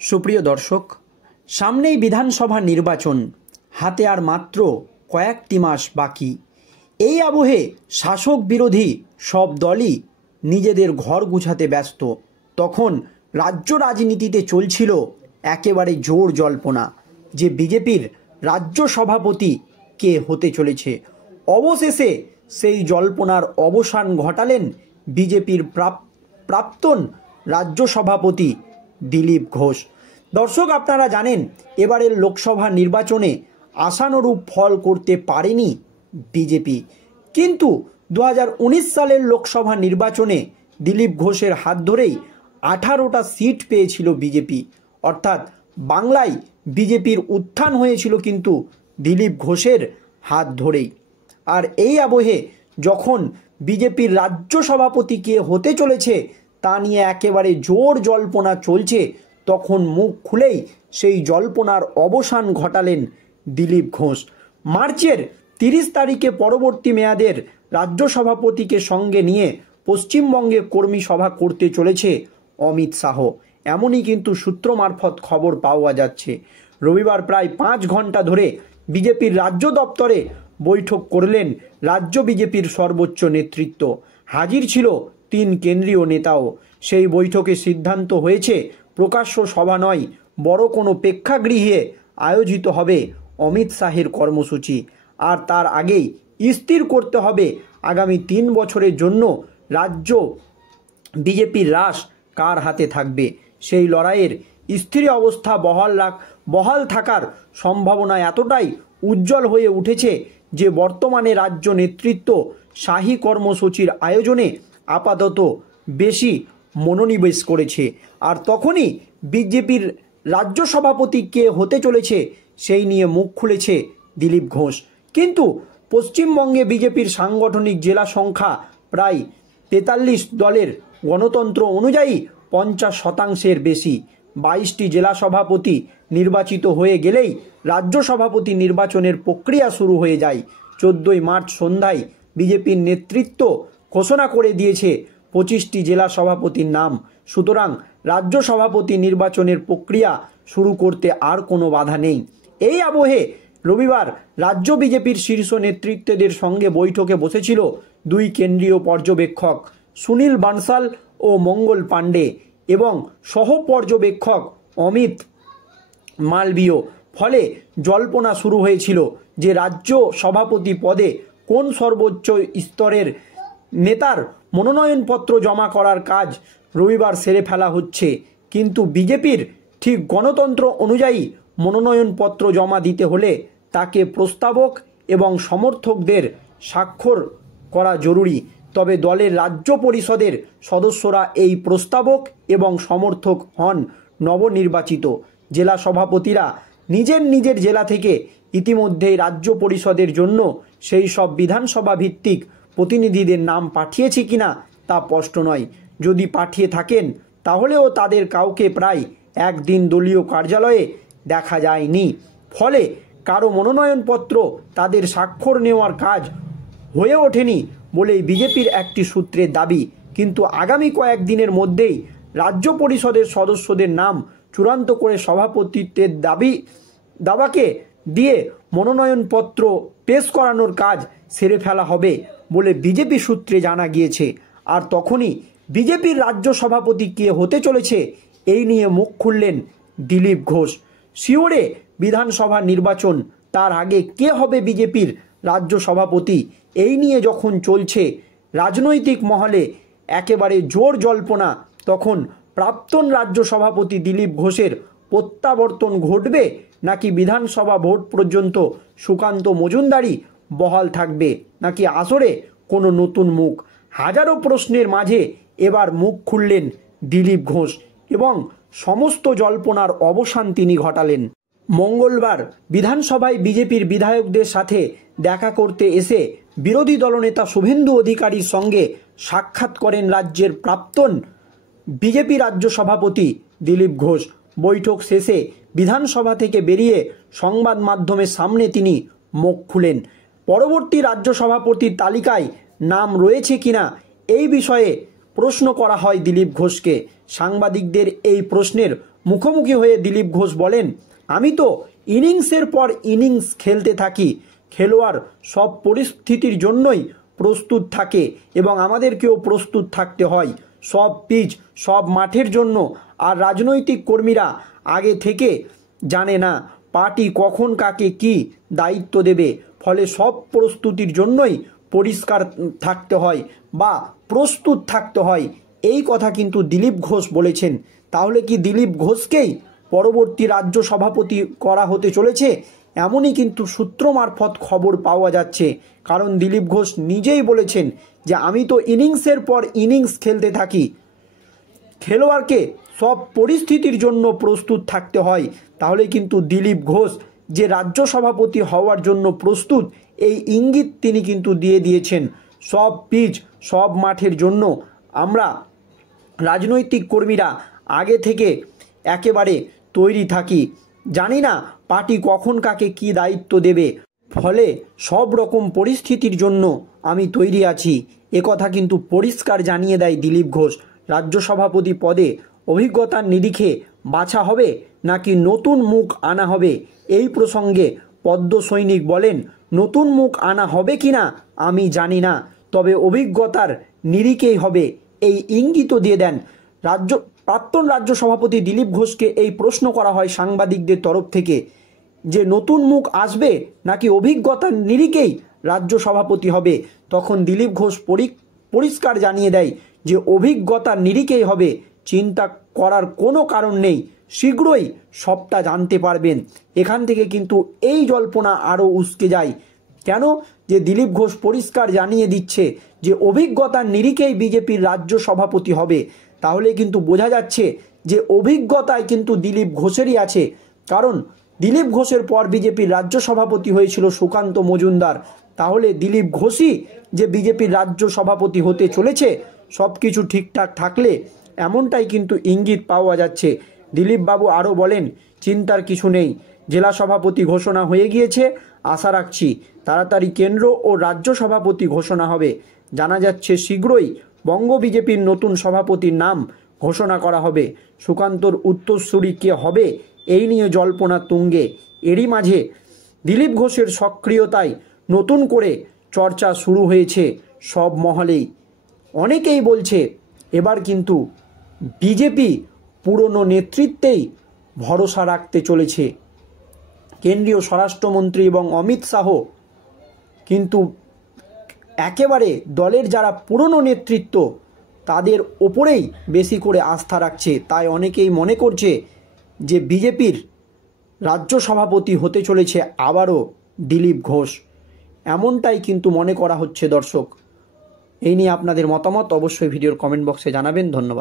সুপ্রিয় দর্শক, সামনেই বিধানসভা নির্বাচন, হাতে আর মাত্র কয়েকটি মাস বাকি। এই আবহে শাসক বিরোধী সব দলই নিজেদের ঘর গুছাতে ব্যস্ত। তখন রাজ্য রাজনীতিতে চলছিল একেবারে জোর জল্পনা যে বিজেপির রাজ্য সভাপতি কে হতে চলেছে। অবশেষে সেই জল্পনার অবসান ঘটালেন বিজেপির প্রাক্তন রাজ্য সভাপতি দিলীপ ঘোষ। দর্শক, আপনারা জানেন এবারের লোকসভা নির্বাচনে আশানুরূপ ফল করতে পারেনি বিজেপি, কিন্তু 2019 সালের লোকসভা নির্বাচনে দিলীপ ঘোষের হাত ধরেই 18টা সিট পেয়েছিল বিজেপি। অর্থাৎ বাংলায় বিজেপির উত্থান হয়েছিল কিন্তু দিলীপ ঘোষের হাত ধরেই। আর এই আবহে যখন বিজেপির রাজ্য সভাপতি কে হতে চলেছে তা নিয়ে একেবারে জোর জল্পনা চলছে, তখন মুখ খুলেই সেই জল্পনার অবসান ঘটালেন দিলীপ ঘোষ। মার্চের 30 তারিখে পরবর্তী মেয়াদের রাজ্য সভাপতিকে সঙ্গে নিয়ে পশ্চিমবঙ্গে কর্মী সভা করতে চলেছে অমিত শাহ, এমনই কিন্তু সূত্র মারফত খবর পাওয়া যাচ্ছে। রবিবার প্রায় 5 ঘন্টা ধরে বিজেপির রাজ্য দপ্তরে বৈঠক করলেন রাজ্য বিজেপির সর্বোচ্চ নেতৃত্ব। হাজির ছিল 3 কেন্দ্রীয় নেতাও। সেই বৈঠকে সিদ্ধান্ত হয়েছে প্রকাশ্য সভা নয়, বড় কোনো প্রেক্ষাগৃহে আয়োজিত হবে অমিত শাহের কর্মসূচি। আর তার আগেই স্থির করতে হবে আগামী 3 বছরের জন্য রাজ্য বিজেপির রাশ কার হাতে থাকবে। সেই লড়াইয়ের স্থির অবস্থা বহাল থাকার সম্ভাবনা এতটাই উজ্জ্বল হয়ে উঠেছে যে বর্তমানে রাজ্য নেতৃত্ব শাহী কর্মসূচির আয়োজনে আপাতত বেশি মনোনিবেশ করেছে। আর তখনই বিজেপির রাজ্য সভাপতি কে হতে চলেছে সেই নিয়ে মুখ খুলেছে দিলীপ ঘোষ। কিন্তু পশ্চিমবঙ্গে বিজেপির সাংগঠনিক জেলা সংখ্যা প্রায় 43, দলের গণতন্ত্র অনুযায়ী 50% বেশি। 22টি জেলা সভাপতি নির্বাচিত হয়ে গেলেই রাজ্য সভাপতি নির্বাচনের প্রক্রিয়া শুরু হয়ে যায়। 14ই মার্চ সন্ধ্যায় বিজেপির নেতৃত্ব ঘোষণা করে দিয়েছে 25টি জেলা সভাপতির নাম। সুতরাং রাজ্য সভাপতি নির্বাচনের প্রক্রিয়া শুরু করতে আর কোনো বাধা নেই। এই আবহে রবিবার রাজ্য বিজেপির শীর্ষ নেতৃত্বদের সঙ্গে বৈঠকে বসেছিল 2 কেন্দ্রীয় পর্যবেক্ষক সুনীল বানসাল ও মঙ্গল পাণ্ডে এবং সহ পর্যবেক্ষক অমিত মালবীয়। ফলে জল্পনা শুরু হয়েছিল যে রাজ্য সভাপতি পদে কোন সর্বোচ্চ স্তরের নেতার মনোনয়নপত্র জমা করার কাজ রবিবার সেরে ফেলা হচ্ছে। কিন্তু বিজেপির ঠিক গণতন্ত্র অনুযায়ী মনোনয়নপত্র জমা দিতে হলে তাকে প্রস্তাবক এবং সমর্থকদের স্বাক্ষর করা জরুরি। তবে দলের রাজ্য পরিষদের সদস্যরা এই প্রস্তাবক এবং সমর্থক হন নবনির্বাচিত জেলা সভাপতিরা নিজের নিজের জেলা থেকে। ইতিমধ্যেই রাজ্য পরিষদের জন্য সেই সব বিধানসভা ভিত্তিক প্রতিনিধিদের নাম পাঠিয়েছে কিনা তা স্পষ্ট নয়। যদি পাঠিয়ে থাকেন তাহলেও তাদের কাউকে প্রায় একদিন দলীয় কার্যালয়ে দেখা যায়নি। ফলে কারো মনোনয়নপত্র তাদের স্বাক্ষর নেওয়ার কাজ হয়ে ওঠেনি বলেই বিজেপির একটি সূত্রের দাবি। কিন্তু আগামী কয়েকদিনের মধ্যেই রাজ্য পরিষদের সদস্যদের নাম চূড়ান্ত করে সভাপতিত্বের দাবাকে দিয়ে মনোনয়নপত্র পেশ করানোর কাজ সেরে ফেলা হবে বলে বিজেপি সূত্রে জানা গিয়েছে। আর তখনই বিজেপির রাজ্য সভাপতি কে হতে চলেছে এই নিয়ে মুখ খুললেন দিলীপ ঘোষ। শিওরে বিধানসভা নির্বাচন, তার আগে কে হবে বিজেপির রাজ্য সভাপতি, এই নিয়ে যখন চলছে রাজনৈতিক মহলে একেবারে জোর জল্পনা, তখন প্রাক্তন রাজ্য সভাপতি দিলীপ ঘোষের প্রত্যাবর্তন ঘটবে নাকি বিধানসভা ভোট পর্যন্ত সুকান্ত মজুমদারই বহাল থাকবে, নাকি আসরে কোনো নতুন মুখ? হাজারো প্রশ্নের মাঝে এবার মুখ খুললেন দিলীপ ঘোষ এবং সমস্ত জল্পনার অবসান তিনি ঘটালেন। মঙ্গলবার বিধানসভায় বিজেপির বিধায়কদের সাথে দেখা করতে এসে বিরোধী দলনেতা শুভেন্দু অধিকারীর সঙ্গে সাক্ষাৎ করেন রাজ্যের প্রাক্তন বিজেপি রাজ্য সভাপতি দিলীপ ঘোষ। বৈঠক শেষে বিধানসভা থেকে বেরিয়ে সংবাদ মাধ্যমের সামনে তিনি মুখ খুলেন। পরবর্তী রাজ্য সভাপতির তালিকায় নাম রয়েছে কিনা এই বিষয়ে প্রশ্ন করা হয় দিলীপ ঘোষকে। সাংবাদিকদের এই প্রশ্নের মুখোমুখি হয়ে দিলীপ ঘোষ বলেন, আমি তো ইনিংসের পর ইনিংস খেলতে থাকি, খেলোয়াড় সব পরিস্থিতির জন্যই প্রস্তুত থাকে এবং আমাদেরকেও প্রস্তুত থাকতে হয়, সব পিচ সব মাঠের জন্য। আর রাজনৈতিক কর্মীরা আগে থেকে জানে না পার্টি কখন কাকে কি দায়িত্ব দেবে, ফলে সব প্রস্তুতির জন্যই পরিষ্কার থাকতে হয় বা প্রস্তুত থাকতে হয়। এই কথা কিন্তু দিলীপ ঘোষ বলেছেন। তাহলে কি দিলীপ ঘোষকেই পরবর্তী রাজ্য সভাপতি করা হতে চলেছে? এমনই কিন্তু সূত্র মারফত খবর পাওয়া যাচ্ছে। কারণ দিলীপ ঘোষ নিজেই বলেছেন যে আমি তো ইনিংসের পর ইনিংস খেলতে থাকি, খেলোয়াড়কে সব পরিস্থিতির জন্য প্রস্তুত থাকতে হয়। তাহলে কিন্তু দিলীপ ঘোষ যে রাজ্য সভাপতি হওয়ার জন্য প্রস্তুত, এই ইঙ্গিত তিনি কিন্তু দিয়ে দিয়েছেন। সব পিচ সব মাঠের জন্য আমরা রাজনৈতিক কর্মীরা আগে থেকে একেবারে তৈরি থাকি, জানি না পার্টি কখন কাকে কি দায়িত্ব দেবে, ফলে সব রকম পরিস্থিতির জন্য আমি তৈরি আছি। একথা কিন্তু পরিষ্কার জানিয়ে দেয় দিলীপ ঘোষ। রাজ্য সভাপতি পদে অভিজ্ঞতার নিরিখে বাছা হবে নাকি নতুন মুখ আনা হবে, এই প্রসঙ্গে পদ্ম সৈনিক বলেন, নতুন মুখ আনা হবে কিনা আমি জানি না, তবে অভিজ্ঞতার নিরিখেই হবে, এই ইঙ্গিতও দিয়ে দেন। প্রাক্তন রাজ্য সভাপতি দিলীপ ঘোষকে এই প্রশ্ন করা হয় সাংবাদিকদের তরফ থেকে যে নতুন মুখ আসবে নাকি অভিজ্ঞতার নিরিখেই রাজ্য সভাপতি হবে। তখন দিলীপ ঘোষ পরিষ্কার জানিয়ে দেয় যে অভিজ্ঞতার নিরিখেই হবে, চিন্তা করার কোনো কারণ নেই, শীঘ্রই সবটা জানতে পারবেন। এখান থেকে কিন্তু এই জল্পনা আরও উস্কে যায়। কেন? যে দিলীপ ঘোষ পরিষ্কার জানিয়ে দিচ্ছে যে অভিজ্ঞতার নিরিখেই বিজেপির রাজ্য সভাপতি হবে। তাহলে কিন্তু বোঝা যাচ্ছে যে অভিজ্ঞতায় কিন্তু দিলীপ ঘোষেরই আছে। কারণ দিলীপ ঘোষের পর বিজেপির রাজ্য সভাপতি হয়েছিল সুকান্ত মজুমদার। তাহলে দিলীপ ঘোষই যে বিজেপির রাজ্য সভাপতি হতে চলেছে, সব কিছু ঠিকঠাক থাকলে এমনটাই কিন্তু ইঙ্গিত পাওয়া যাচ্ছে। দিলীপ বাবু আরও বলেন, চিন্তার কিছু নেই, জেলা সভাপতি ঘোষণা হয়ে গিয়েছে, আশা রাখছি তাড়াতাড়ি কেন্দ্র ও রাজ্য সভাপতি ঘোষণা হবে। জানা যাচ্ছে শীঘ্রই বঙ্গ বিজেপির নতুন সভাপতির নাম ঘোষণা করা হবে। সুকান্তর উত্তরসূরি কে হবে, এই নিয়ে জল্পনা তুঙ্গে। এরই মাঝে দিলীপ ঘোষের সক্রিয়তায় নতুন করে চর্চা শুরু হয়েছে সব মহলেই। অনেকেই বলছে এবার কিন্তু বিজেপি পুরনো নেতৃত্বেই ভরসা রাখতে চলেছে। কেন্দ্রীয় স্বরাষ্ট্রমন্ত্রী এবং অমিত শাহ কিন্তু একেবারে দলের যারা পুরনো নেতৃত্ব তাদের ওপরেই বেশি করে আস্থা রাখছে। তাই অনেকেই মনে করছে যে বিজেপির রাজ্য সভাপতি হতে চলেছে আবারও দিলীপ ঘোষ। এমনটাই কিন্তু মনে করা হচ্ছে। দর্শক, এই নিয়ে আপনাদের মতামত অবশ্যই ভিডিওর কমেন্ট বক্সে জানাবেন। ধন্যবাদ।